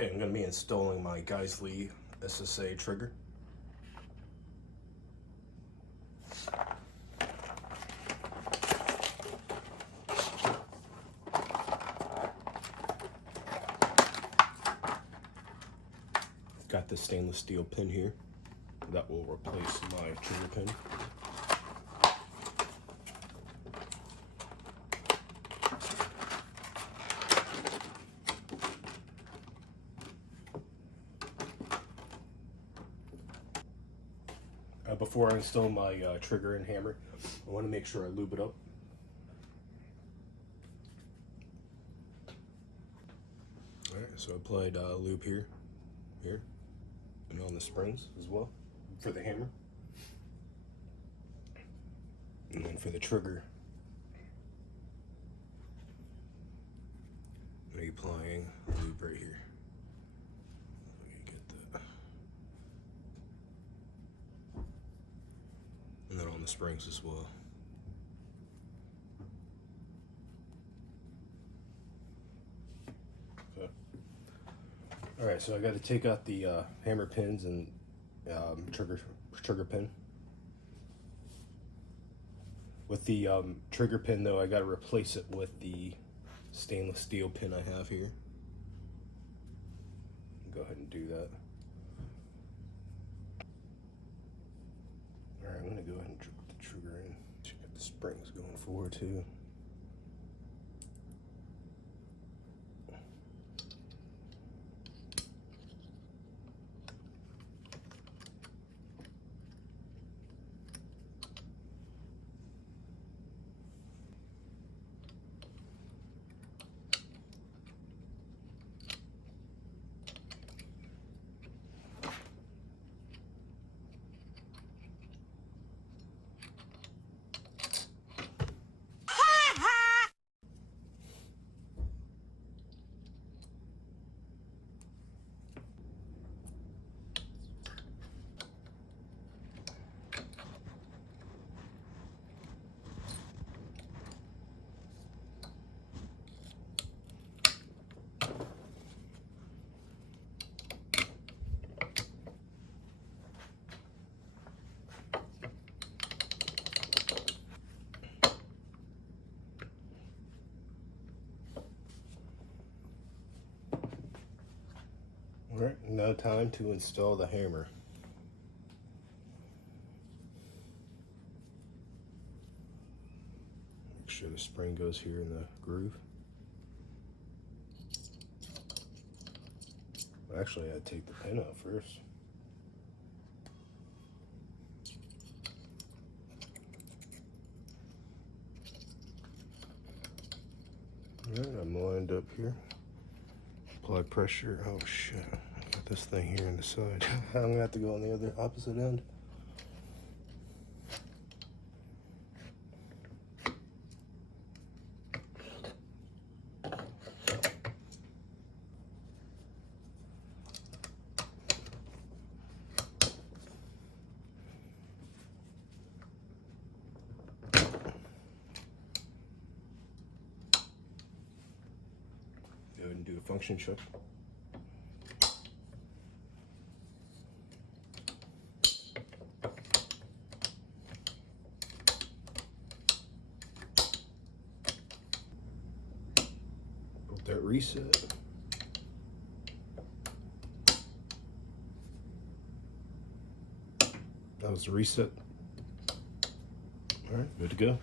Okay, I'm going to be installing my Geissele SSA trigger. Got this stainless steel pin here that will replace my trigger pin. Before I install my trigger and hammer, I want to make sure I lube it up. Alright, so I applied lube here, and on the springs as well for the hammer. And then for the trigger, I'm applying lube right here. And then on the springs as well. Okay. Alright, so I got to take out the hammer pins and trigger pin. With the trigger pin though, I got to replace it with the stainless steel pin I have here. Go ahead and do that. Alright, I'm going to go ahead and put the trigger in. Check out the springs going forward too. Alright, now time to install the hammer. Make sure the spring goes here in the groove. Actually, I'd take the pin out first. Alright, I'm lined up here. Apply pressure. Oh shit. I got this thing here on the side. I'm gonna have to go on the other opposite end. Go ahead and do a function check. That reset. That was the reset. All right, good to go.